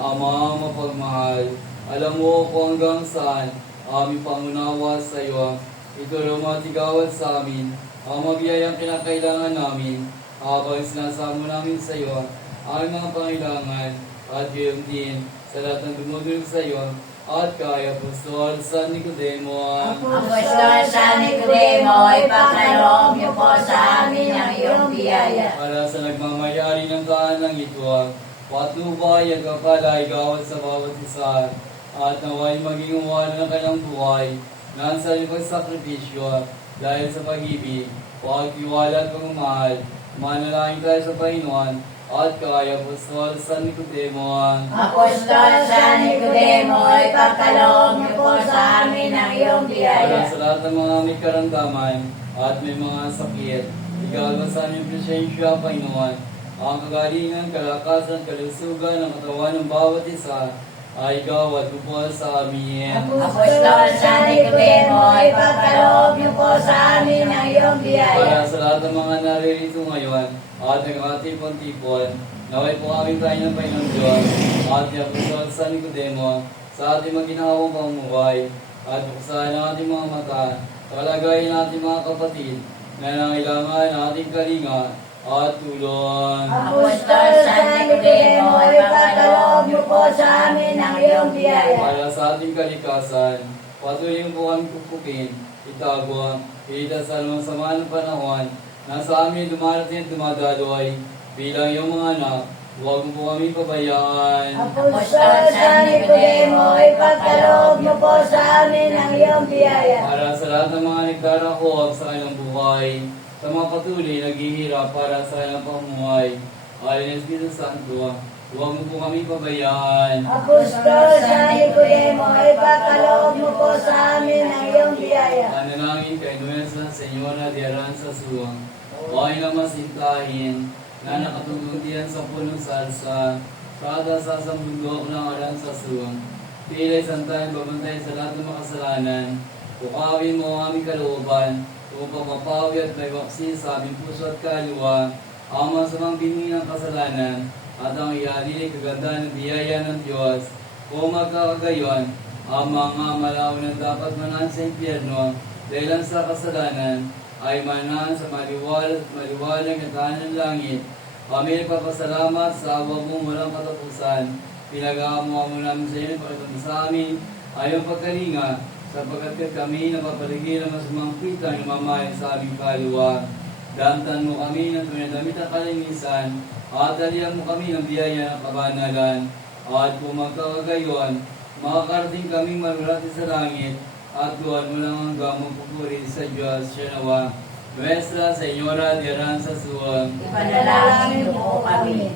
Ama mapagmahal, alam mo kung hanggang saan aming pangunawa sa iyo. Ito rin matigawad sa amin, ang mabiyayang kinakailangan namin, habang sinasamo namin sa iyo ang mga pangailangan, at gayon din sa lahat ng dumudulog sa iyo, at kay Apostol San Nicodemo. Apostol San Nicodemo, ipagkaloob niyo po sa amin ang iyong biyaya. Para sa nagmamayari ng kaanang ito, patnubay at kapalay gawad sa bawat isa, at naway maging uwala ng kanyang buhay, nang sa iyong pagsakripisyo, dahil sa pag-ibig, pagtiwala at pagmamahal, manalangin tayo sa Panginoon, at kay Apostol San Nicodemo. Apostol San Nicodemo, ipagkaloob niyo po sa amin ang iyong Para biyaya. sa lahat ng mga may karamdaman at may mga sakit, igagawa sa aming presensya, Panginoon, ang kagalingan, kalakasan, kalusugan ng katawan ng bawat isa, ay gawad mo po sa amin. Apostol San Nicodemo, ipagkaloob niyo po sa amin ang iyong Para biyaya. sa lahat ng mga naririto ngayon, at nag-atipon-tipon, naway po aming tayo ng Panginoon Diyos, at ni Apostol San Nicodemo, sa ating maginhawang pamumuhay, at buksan ang ating mga mata, talagayin natin mga kapatid, na nangailangan ng ating kalinga at tulong. Apostol San Nicodemo, ipagkaloob niyo po sa amin ang iyong biyaya. Para sa ating kalikasan, patuloy po kami pupukin, itago, iligtas sa anumang sama ng panahon, na sa amin dumarating at dumadaloy, bilang iyong mga anak, huwag mo po kami pabayaan. Apostol San Nicodemo, ipagkaloob niyo po sa amin ang iyong biyaya. Para sa lahat ng mga nagdarako sa kanilang buhay, sa mga patuloy naghihirap para sa kanilang pamumuhay, ayon ng Espiritu Santo, huwag mo po kami pabayaan. Apostol San Nicodemo, ipagkaloob niyo po sa amin ang iyong biyaya. Panalangin kay Nuestra Señora de Aranzazu, ay na masintahin, na nakatungtong diyan sa punong salsa, kada sa bundok ng Aranzazu, pilay santahin babantay sa lahat ng makasalanan, ukawin mo ang aming kalooban, upang mapawi at may waksi sa aming puso at kaluluwa, ang masamang binhi ng kasalanan, at ang ihalili kagandahan ng biyaya ng Diyos, kung magkakagayon, ang mga malaw na dapat manahan sa impyerno, dahil sa kasalanan, ay manahan sa maliwalag na tahanan ng langit. Kami nagpapasalamat sa awa mo walang katapusan. Pinag-aamuha mo namin sa iyo, pakitong sa amin, ayaw pagkalinga, sapagkat kami napapaligid ang masamang pitang namamayan sa aming kaluluwa. Damtan mo kami ng tunay damit at kalinisan, at alihan mo kami ng biyaya ng kabanalan. At kung magkakagayon, makakarating kaming marurati sa langit, at doon mo lang hanggang magpupuri sa Diyos, siya nawa. Nuestra Señora de Aranzazu, Ipanalangin niyo po kami.